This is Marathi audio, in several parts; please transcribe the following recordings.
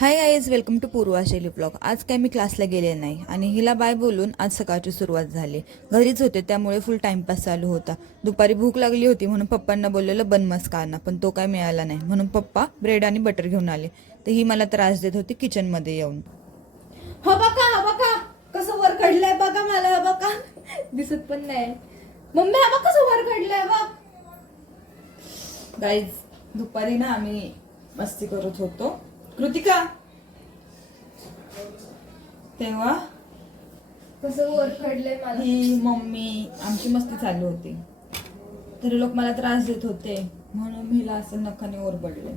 हाय गाईज, वेलकम टू पूर्वा शैली ब्लॉग. आज काय मी क्लासला गेले नाही आणि हिला बाय बोलून आज सकाळची सुरुवात झाली. घरीच होते त्यामुळे फुल टाइमपास चालू होता. दुपारी भूक लागली होती म्हणून पप्पांना बोललेलं बनमस्का आणा, पण तो काय मिळाला नाही म्हणून पप्पा ब्रेड आणि बटर घेऊन आले. तर ही मला त्रास देत होती किचनमध्ये येऊन. हा बघा कसं वर काढलंय बघा, मला बघा दिसत पण नाही. मम्मी हा बघ कसं वर काढलंय बघ. गाईज, दुपारी ना आम्ही मस्ती करत होतो कृतिका, तेव्हा कसं वर काढलंय मला. ही मम्मी आमची मस्ती चालू होती. तरी लोक मला त्रास देत होते म्हणून मी हिला असं नखाने ओरबडले.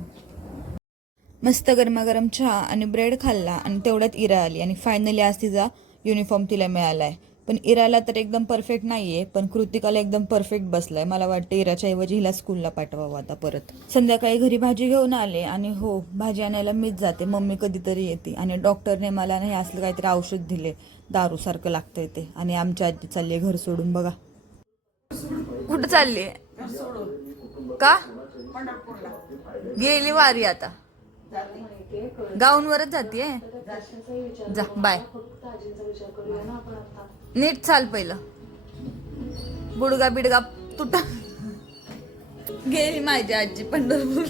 मस्त गरमागरम चहा आणि ब्रेड खाल्ला आणि तेवढ्यात इरा आली आणि फायनली आज तिचा युनिफॉर्म तिला मिळालाय. पण इराला तर एकदम परफेक्ट नाहीये, पण कृतिकाला एकदम परफेक्ट बसलाय. मला वाटतं इराच्या ऐवजी हिला स्कूलला पाठवावं आता परत. संध्याकाळी घरी भाजी घेऊन आले आणि हो, भाजी आणायला मीच जाते, मम्मी कधीतरी येते. आणि डॉक्टरने मला नाही असलं काहीतरी औषध दिले, दारू सारखं लागतंय ते. आणि आमच्या आजी चालली घर सोडून. बघा कुठं चालली का, गेली वारी आता, गाऊनवरच जाते. जा बाय, नीट चाल, पहिलं बुडगा बिडगा तुटा. गेली माझी आजी पंढरपूर,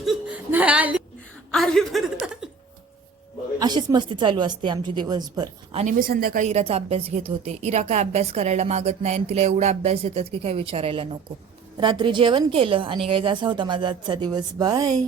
नाही आली, आली परत आली. अशीच मस्ती चालू असते आमची दिवसभर. आणि मी संध्याकाळी इराचा अभ्यास घेत होते. इरा काय अभ्यास करायला मागत नाही आणि तिला एवढा अभ्यास देतात की काय विचारायला नको. रात्री जेवण केलं आणि काही असा होता माझा आजचा दिवस. बाय.